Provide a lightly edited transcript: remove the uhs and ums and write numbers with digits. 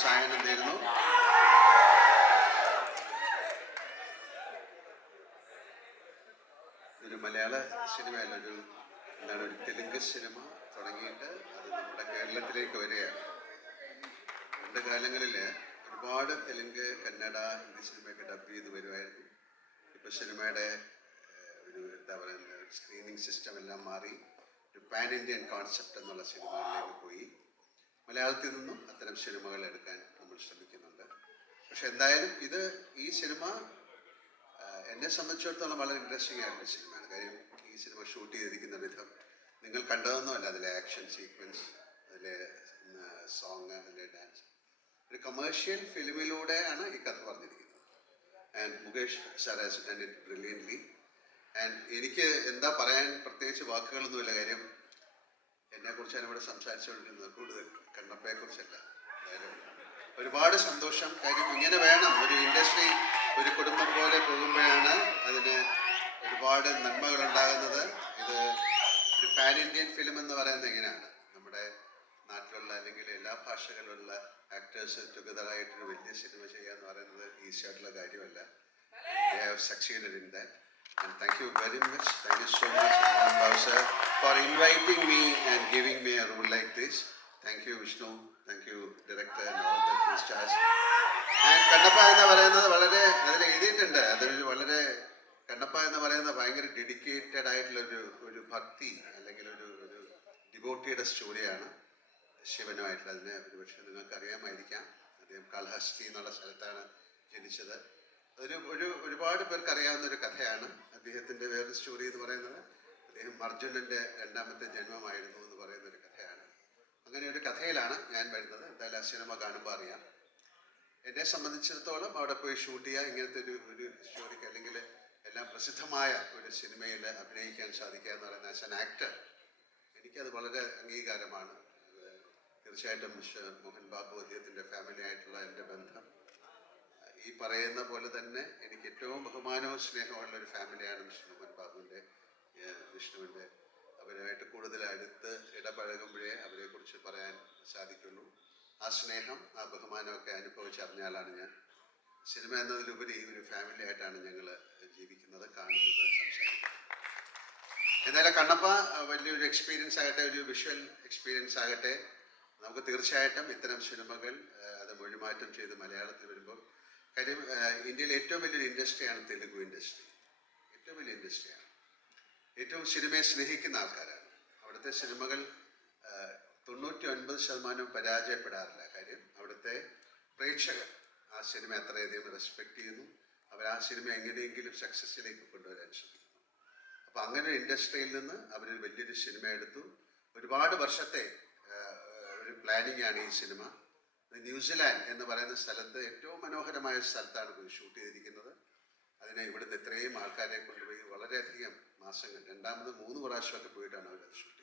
സായനം നേരുന്നു. ഒരു മലയാള സിനിമയല്ല, ഒരു തെലുങ്ക് സിനിമ തുടങ്ങിയിട്ട് അത് നമ്മുടെ കേരളത്തിലേക്ക് വരികയാണ്. പണ്ട് കാലങ്ങളിൽ ഒരുപാട് തെലുങ്ക്, കന്നഡ, ഹിന്ദി സിനിമയൊക്കെ ഡബ് ചെയ്ത് വരുമായിരുന്നു. ഇപ്പോൾ സിനിമയുടെ എന്താ പറയുക, സ്ക്രീനിങ് സിസ്റ്റം എല്ലാം മാറി ഒരു പാൻ ഇന്ത്യൻ കോൺസെപ്റ്റ് എന്നുള്ള സിനിമകളിലേക്ക് പോയി. മലയാളത്തിൽ നിന്നും അത്തരം സിനിമകൾ എടുക്കാൻ നമ്മൾ ശ്രമിക്കുന്നുണ്ട്. പക്ഷെ എന്തായാലും ഈ സിനിമ എന്നെ സംബന്ധിച്ചിടത്തോളം വളരെ ഇൻട്രസ്റ്റിംഗ് ആയിട്ടുള്ള സിനിമയാണ്. കാര്യം ഈ സിനിമ ഷൂട്ട് ചെയ്തിരിക്കുന്ന വിധം നിങ്ങൾ കണ്ടതൊന്നുമല്ല. അതിലെ ആക്ഷൻ സീക്വൻസ്, അതിലെ സോങ്, അതിലെ ഡാൻസ്, ഒരു കമേഴ്ഷ്യൽ ഫിലിമിലൂടെയാണ് ഈ കഥ പറഞ്ഞിരിക്കുന്നത്. And Mukesh sir has done it brilliantly. And എനിക്ക് എന്താ പറയാൻ പ്രത്യേകിച്ച് വാക്കുകളൊന്നുമില്ല. കാര്യം എന്നെക്കുറിച്ചാണ് ഇവിടെ സംസാരിച്ചുകൊണ്ടിരുന്നത്, കൂടുതൽ കണ്ണപ്പയെക്കുറിച്ചല്ല. എന്തായാലും ഒരുപാട് സന്തോഷം. കാര്യം ഇങ്ങനെ വേണം ഒരു ഇൻഡസ്ട്രി, ഒരു കുടുംബം പോലെ പോകുമ്പോഴാണ് അതിന് ഒരുപാട് നന്മകൾ ഉണ്ടാകുന്നത്. ഇത് ഒരു പാൻ ഇന്ത്യൻ ഫിലിം എന്ന് പറയുന്നത് എങ്ങനെയാണ്, നമ്മുടെ നാട്ടിലുള്ള അല്ലെങ്കിൽ എല്ലാ ഭാഷകളിലുള്ള ആക്ടേഴ്സ് ടുഗദറായിട്ടൊരു വലിയ സിനിമ ചെയ്യുക എന്ന് പറയുന്നത് ഈസി ആയിട്ടുള്ള കാര്യമല്ല. They have succeeded in that. And thank you very much. Thank you so much, Mohan Babu sir, for inviting me and giving me a role like this. Thank you, Vishnu. Thank you, director and all the crew stars. And Kannappa എന്ന് പറയുന്നത് വളരെ അതിൽ എഴുതിയിട്ടുണ്ട്. അതൊരു വളരെ കണ്ണപ്പ എന്ന് പറയുന്നത് ഭയങ്കര ഡെഡിക്കേറ്റഡ് ആയിട്ടുള്ള ഒരു ഭക്തി അല്ലെങ്കിൽ ഒരു ഡിവോട്ടിയുടെ സ്റ്റോറിയാണ് ശിവനുമായിട്ടുള്ള. അതിന് ഒരുപക്ഷെ നിങ്ങൾക്ക് അറിയാമായിരിക്കാം. അദ്ദേഹം കാളഹസ്തി എന്നുള്ള സ്ഥലത്താണ് ജനിച്ചത്. ഒരുപാട് പേർക്ക് അറിയാവുന്ന ഒരു കഥയാണ്. അദ്ദേഹത്തിൻ്റെ വേറൊരു സ്റ്റോറി എന്ന് പറയുന്നത് അദ്ദേഹം അർജുനൻ്റെ രണ്ടാമത്തെ ജന്മമായിരുന്നു എന്ന് പറയുന്ന ഒരു കഥയാണ്. അങ്ങനെ ഒരു കഥയിലാണ് ഞാൻ വരുന്നത്. എന്തായാലും ആ സിനിമ കാണുമ്പോൾ അറിയാം. എന്നെ സംബന്ധിച്ചിടത്തോളം അവിടെ പോയി ഷൂട്ട് ചെയ്യുക, ഇങ്ങനത്തെ ഒരു സ്റ്റോറിക്ക് അല്ലെങ്കിൽ എല്ലാം പ്രസിദ്ധമായ ഒരു സിനിമയിൽ അഭിനയിക്കാൻ സാധിക്കുക എന്ന് പറയുന്നത് ആസ് ആൻ ആക്ടർ എനിക്കത് വളരെ അംഗീകാരമാണ്. തീർച്ചയായിട്ടും മിസ്റ്റർ മോഹൻ ബാബു, അദ്ദേഹത്തിൻ്റെ ഫാമിലി ആയിട്ടുള്ള എൻ്റെ ബന്ധം ഈ പറയുന്ന പോലെ തന്നെ എനിക്ക് ഏറ്റവും ബഹുമാനവും സ്നേഹമുള്ള ഒരു ഫാമിലിയാണ് മിസ്റ്റർ മോഹൻ ബാബുവിൻ്റെ, വിഷ്ണുവിൻ്റെ. അവരുമായിട്ട് കൂടുതൽ അടുത്ത് ഇടപഴകുമ്പോഴേ അവരെക്കുറിച്ച് പറയാൻ സാധിക്കുള്ളൂ. ആ സ്നേഹം, ആ ബഹുമാനമൊക്കെ അനുഭവിച്ചറിഞ്ഞ ആളാണ് ഞാൻ. സിനിമ എന്നതിലുപരി ഒരു ഫാമിലി ആയിട്ടാണ് ഞങ്ങൾ ജീവിക്കുന്നത്, കാണുന്നത്, സംസാരിക്കുന്നത്. എന്തായാലും കണ്ണപ്പ വലിയൊരു എക്സ്പീരിയൻസ് ആകട്ടെ, ഒരു വിഷ്വൽ എക്സ്പീരിയൻസ് ആകട്ടെ. നമുക്ക് തീർച്ചയായിട്ടും ഇത്തരം സിനിമകൾ അത് മൊഴിമാറ്റം ചെയ്ത് മലയാളത്തിൽ വരുമ്പോൾ, കാര്യം ഇന്ത്യയിലെ ഏറ്റവും വലിയൊരു ഇൻഡസ്ട്രിയാണ് തെലുഗു ഇൻഡസ്ട്രി. ഏറ്റവും വലിയ ഇൻഡസ്ട്രിയാണ്. ഏറ്റവും സിനിമയെ സ്നേഹിക്കുന്ന ആൾക്കാരാണ്. അവിടുത്തെ സിനിമകൾ 99% പരാജയപ്പെടാറില്ല. കാര്യം അവിടുത്തെ പ്രേക്ഷകർ ആ സിനിമ അത്രയധികം റെസ്പെക്റ്റ് ചെയ്യുന്നു. അവർ ആ സിനിമ എങ്ങനെയെങ്കിലും സക്സസ്സിലേക്ക് കൊണ്ടുവരാൻ ശ്രമിക്കുന്നു. അപ്പോൾ അങ്ങനെ ഒരു ഇൻഡസ്ട്രിയിൽ നിന്ന് അവരൊരു വലിയൊരു സിനിമ എടുത്തു. ഒരുപാട് വർഷത്തെ ഒരു പ്ലാനിങ് ആണ് ഈ സിനിമ. ന്യൂസിലാൻഡ് എന്ന് പറയുന്ന സ്ഥലത്ത് ഏറ്റവും മനോഹരമായ സ്ഥലത്താണ് പോയി ഷൂട്ട് ചെയ്തിരിക്കുന്നത്. അതിനെ ഇവിടുത്തെ ഇത്രയും ആൾക്കാരെ കൊണ്ടുപോയി വളരെയധികം മാസങ്ങൾ, 2-3 പ്രാവശ്യമൊക്കെ പോയിട്ടാണ് അവരത് ഷൂട്ട് ചെയ്തത്.